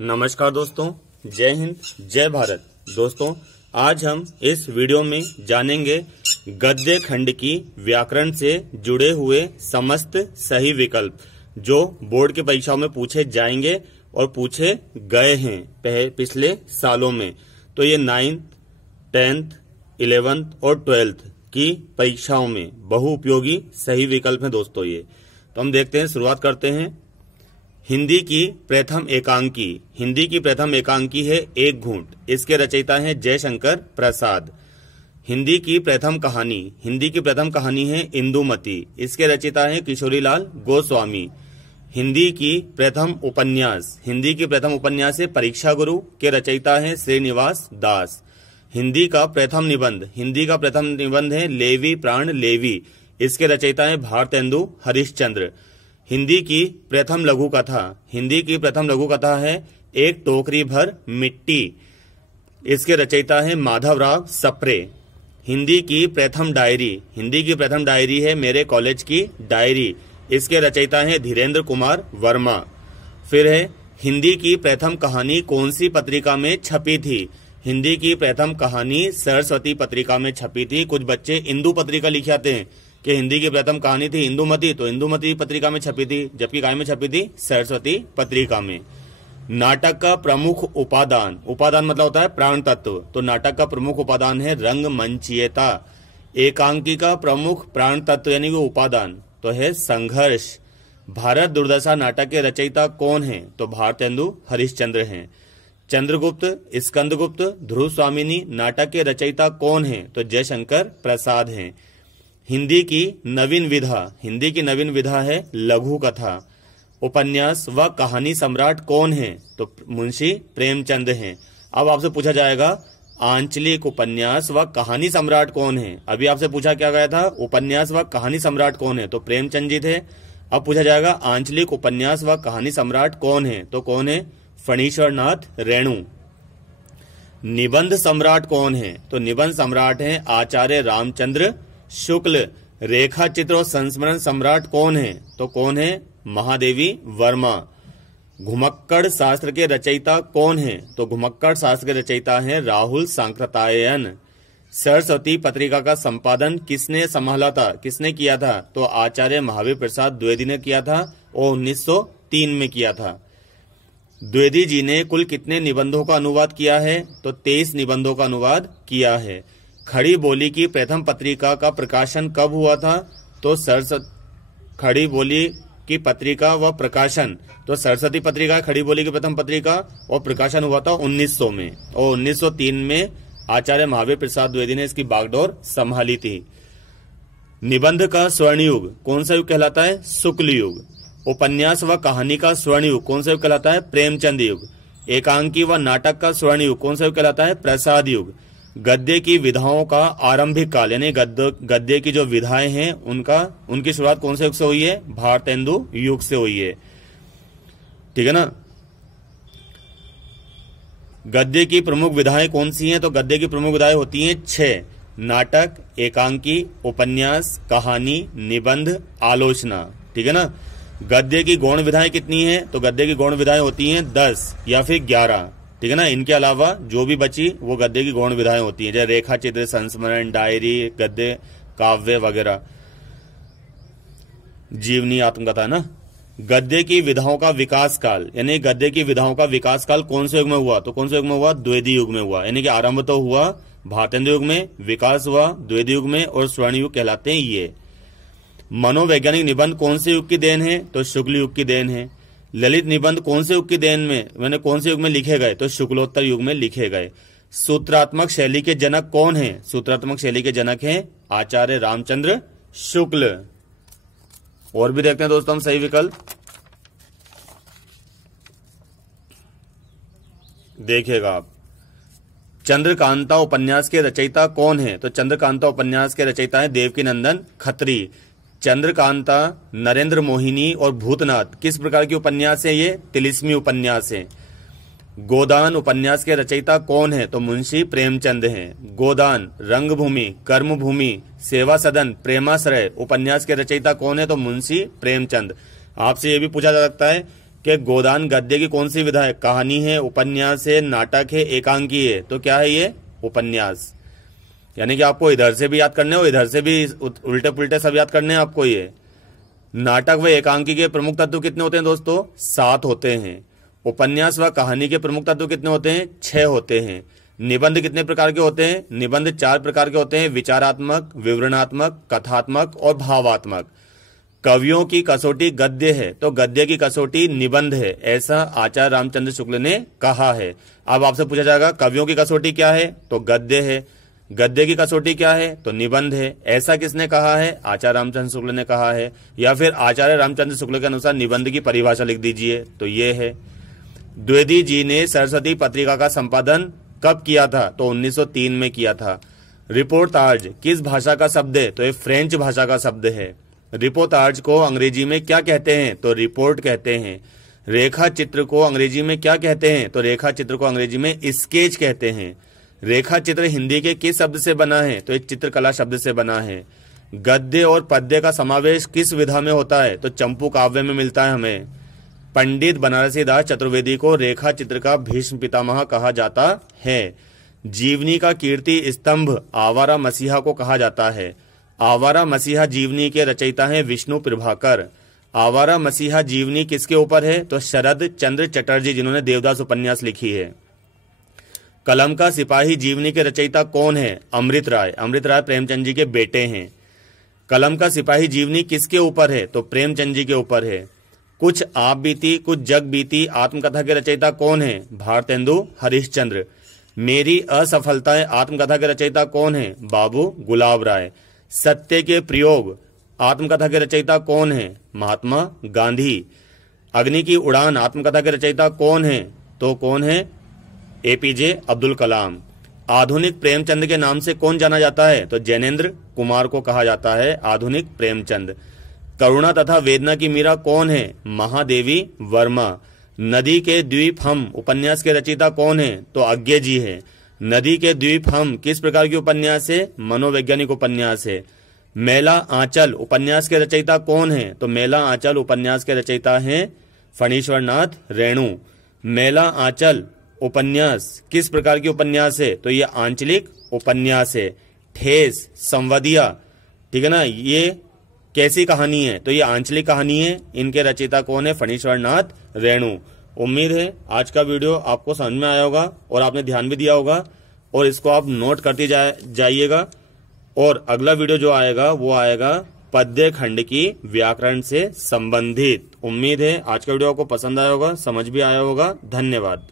नमस्कार दोस्तों, जय हिंद, जय भारत। दोस्तों, आज हम इस वीडियो में जानेंगे गद्य खंड की व्याकरण से जुड़े हुए समस्त सही विकल्प जो बोर्ड की परीक्षाओं में पूछे जाएंगे और पूछे गए हैं पिछले सालों में। तो ये 9th, 10th, 11th और 12th की परीक्षाओं में बहुउपयोगी सही विकल्प हैं दोस्तों ये। तो हम देखते हैं, शुरुआत करते हैं। हिंदी की प्रथम एकांकी है एक घूंट। इसके रचयिता हैं जयशंकर प्रसाद। हिंदी की प्रथम कहानी है इंदुमती। इसके रचयिता हैं किशोरीलाल गोस्वामी। हिंदी की प्रथम उपन्यास है परीक्षा गुरु। के रचयिता हैं श्रीनिवास दास। हिंदी का प्रथम निबंध है लेवी प्राण लेवी। इसके रचयिता हैं भारतेंदु हरिश्चंद्र। हिंदी की प्रथम लघु कथा है एक टोकरी भर मिट्टी। इसके रचयिता है माधवराव सप्रे। हिंदी की प्रथम डायरी है मेरे कॉलेज की डायरी। इसके रचयिता हैं धीरेन्द्र कुमार वर्मा। फिर है हिंदी की प्रथम कहानी कौन सी पत्रिका में छपी थी। हिंदी की प्रथम कहानी सरस्वती पत्रिका में छपी थी। कुछ बच्चे इंदु पत्रिका लिखे आते हैं कि हिंदी की प्रथम कहानी थी इंदुमती, तो इंदुमती पत्रिका में छपी थी, जबकि काय में छपी थी सरस्वती पत्रिका में। नाटक का प्रमुख उपादान मतलब होता है प्राण तत्व, तो नाटक का प्रमुख उपादान है रंगमंचीयता। एकांकी का प्रमुख प्राण तत्व यानी कि उपादान तो है संघर्ष। भारत दुर्दशा नाटक के रचयिता कौन है, तो भारतेंदु हरिश्चंद्र हैं। चंद्रगुप्त, स्कंदगुप्त, ध्रुव स्वामिनी नाटक के रचयिता कौन है, तो जयशंकर प्रसाद हैं। हिंदी की नवीन विधा है लघु कथा। उपन्यास व कहानी सम्राट कौन है, तो मुंशी प्रेमचंद हैं। अब आपसे पूछा जाएगा आंचलिक उपन्यास व कहानी सम्राट कौन है। अभी आपसे पूछा क्या गया था, उपन्यास व कहानी सम्राट कौन है, तो प्रेमचंद जी थे। अब पूछा जाएगा आंचलिक उपन्यास व कहानी सम्राट कौन है, तो कौन है, फणीश्वरनाथ रेणु। निबंध सम्राट कौन है, तो निबंध सम्राट हैं आचार्य रामचंद्र शुक्ल। रेखा चित्र और संस्मरण सम्राट कौन है, तो कौन है, महादेवी वर्मा। घुमक्कड़ शास्त्र के रचयिता कौन है, तो घुमक्कड़ शास्त्र के रचयिता हैं राहुल सांकृत्यायन। सरस्वती पत्रिका का संपादन किसने किया था, तो आचार्य महावीर प्रसाद द्विवेदी ने किया था और 1903 में किया था। द्विवेदी जी ने कुल कितने निबंधों का अनुवाद किया है, तो 23 निबंधों का अनुवाद किया है। खड़ी बोली की प्रथम पत्रिका का प्रकाशन कब हुआ था, तो खड़ी बोली की पत्रिका व प्रकाशन, तो सरस्वती पत्रिका खड़ी बोली की प्रथम पत्रिका और प्रकाशन हुआ था 1900 में, और 1903 में आचार्य महावीर प्रसाद द्विवेदी ने इसकी बागडोर संभाली थी। निबंध का स्वर्ण युग कौन सा युग कहलाता है, शुक्ल युग। उपन्यास व कहानी का स्वर्ण युग कौन सा युग कहलाता है, प्रेमचंद युग। एकांकी व नाटक का स्वर्ण युग कौन सा युग कहलाता है, प्रसाद युग। गद्य की विधाओं का आरंभिक काल यानी गद्य की जो विधाएं हैं उनकी शुरुआत कौन से युग से हुई है, भारतेंदु युग से हुई है। ठीक है ना। गद्य की प्रमुख विधाएं कौन सी हैं, तो गद्य की प्रमुख विधाएं होती हैं 6: नाटक, एकांकी, उपन्यास, कहानी, निबंध, आलोचना। ठीक है ना। गद्य की गौण विधाएं कितनी हैं, तो गद्य की गौण विधाएं होती हैं 10 या फिर 11। ठीक है ना। इनके अलावा जो भी बची वो गद्य की गौण विधाएं होती हैं, जैसे रेखा चित्र, संस्मरण, डायरी, गद्य, काव्य वगैरह, जीवनी, आत्मकथा ना। गद्य की विधाओं का विकास काल यानी गद्य की विधाओं का विकास काल कौन से युग में हुआ, तो कौन से युग में हुआ, द्विवेदी युग में हुआ। यानी कि आरंभ तो हुआ भारतेंदु युग में, विकास हुआ द्विवेदी युग में और स्वर्ण युग कहलाते हैं ये। मनोवैज्ञानिक निबंध कौन से युग की देन है, तो शुक्ल युग की देन है। ललित निबंध कौन से युग की देन में कौन से युग में लिखे गए, तो शुक्लोत्तर युग में लिखे गए। सूत्रात्मक शैली के जनक कौन है, सूत्रात्मक शैली के जनक हैं आचार्य रामचंद्र शुक्ल। और भी देखते हैं दोस्तों हम सही विकल्प। देखिएगा आप, चंद्रकांता उपन्यास के रचयिता कौन है, तो चंद्रकांता उपन्यास के रचयिता है देवकीनंदन खत्री। चंद्रकांता, नरेंद्र मोहिनी और भूतनाथ किस प्रकार की उपन्यास है, ये तिलिस्मी उपन्यास है। गोदान उपन्यास के रचयिता कौन है, तो मुंशी प्रेमचंद हैं। गोदान, रंगभूमि, कर्मभूमि, सेवा सदन, प्रेमाश्रय उपन्यास के रचयिता कौन है, तो मुंशी प्रेमचंद। आपसे ये भी पूछा जा सकता है कि गोदान गद्य की कौन सी विधा है? कहानी है, उपन्यास है, नाटक है, एकांकी है। तो क्या है ये? उपन्यास। यानी कि आपको इधर से भी याद करने हो, इधर से भी उल्टे पुल्टे सब याद करने हैं आपको। ये नाटक व एकांकी के प्रमुख तत्व कितने होते हैं दोस्तों? 7 होते हैं। उपन्यास व कहानी के प्रमुख तत्व कितने होते हैं? 6 होते हैं। निबंध कितने प्रकार के होते हैं? निबंध 4 प्रकार के होते हैं, विचारात्मक, विवरणात्मक, कथात्मक और भावात्मक। कवियों की कसौटी गद्य है, तो गद्य की कसौटी निबंध है, ऐसा आचार्य रामचंद्र शुक्ल ने कहा है। अब आपसे पूछा जाएगा कवियों की कसौटी क्या है? तो गद्य है। गद्य की कसौटी क्या है? तो निबंध है। ऐसा किसने कहा है? आचार्य रामचंद्र शुक्ल ने कहा है। या फिर आचार्य रामचंद्र शुक्ल के अनुसार निबंध की परिभाषा लिख दीजिए, तो ये है। द्विवेदी जी ने सरस्वती पत्रिका का संपादन कब किया था? तो 1903 में किया था। रिपोर्टाज किस भाषा का शब्द है? तो ये फ्रेंच भाषा का शब्द है। रिपोर्टाज को अंग्रेजी में क्या कहते हैं? तो रिपोर्ट कहते हैं। रेखा चित्र को अंग्रेजी में क्या कहते हैं? तो रेखा चित्र को अंग्रेजी में स्केच कहते हैं। रेखा चित्र हिंदी के किस शब्द से बना है? तो एक चित्रकला शब्द से बना है। गद्य और पद्य का समावेश किस विधा में होता है? तो चंपू काव्य में मिलता है हमें। पंडित बनारसी दास चतुर्वेदी को रेखा चित्र का भीष्म पितामह कहा जाता है। जीवनी का कीर्ति स्तंभ आवारा मसीहा को कहा जाता है। आवारा मसीहा जीवनी के रचयिता हैं विष्णु प्रभाकर। आवारा मसीहा जीवनी किसके ऊपर है? तो शरद चंद्र चटर्जी, जिन्होंने देवदास उपन्यास लिखी है। कलम का सिपाही जीवनी के रचयिता कौन है? अमृत राय। अमृत राय प्रेमचंद जी के बेटे हैं। कलम का सिपाही जीवनी किसके ऊपर है? तो प्रेमचंद जी के ऊपर है। कुछ आप बीती कुछ जग बीती आत्मकथा के रचयिता कौन है? भारतेंदु हरिश्चंद्र। मेरी असफलताएं आत्मकथा के रचयिता कौन है? बाबू गुलाब राय। सत्य के प्रयोग आत्मकथा के रचयिता कौन है? महात्मा गांधी। अग्नि की उड़ान आत्मकथा के रचयिता कौन है? तो कौन है? एपीजे अब्दुल कलाम। आधुनिक प्रेमचंद के नाम से कौन जाना जाता है? तो जैनेन्द्र कुमार को कहा जाता है आधुनिक प्रेमचंद। करुणा तथा वेदना की मीरा कौन है? महादेवी वर्मा। नदी के द्वीप हम उपन्यास के रचयिता कौन है? तो अज्ञे जी है। नदी के द्वीप हम किस प्रकार की उपन्यास है? मनोवैज्ञानिक उपन्यास है। मेला आंचल उपन्यास के रचयिता कौन है? तो मेला आंचल उपन्यास के रचयिता हैं फणीश्वर नाथ रेणु। मेला आंचल उपन्यास किस प्रकार की उपन्यास है? तो ये आंचलिक उपन्यास है। ठेस संवादिया, ठीक है ना, ये कैसी कहानी है? तो ये आंचलिक कहानी है। इनके रचयिता कौन है? फणीश्वर नाथ रेणु। उम्मीद है आज का वीडियो आपको समझ में आया होगा और आपने ध्यान भी दिया होगा, और इसको आप नोट करते जाइएगा। और अगला वीडियो जो आएगा वो आएगा पद्य खंड की व्याकरण से संबंधित। उम्मीद है आज का वीडियो आपको पसंद आया होगा, समझ भी आया होगा। धन्यवाद।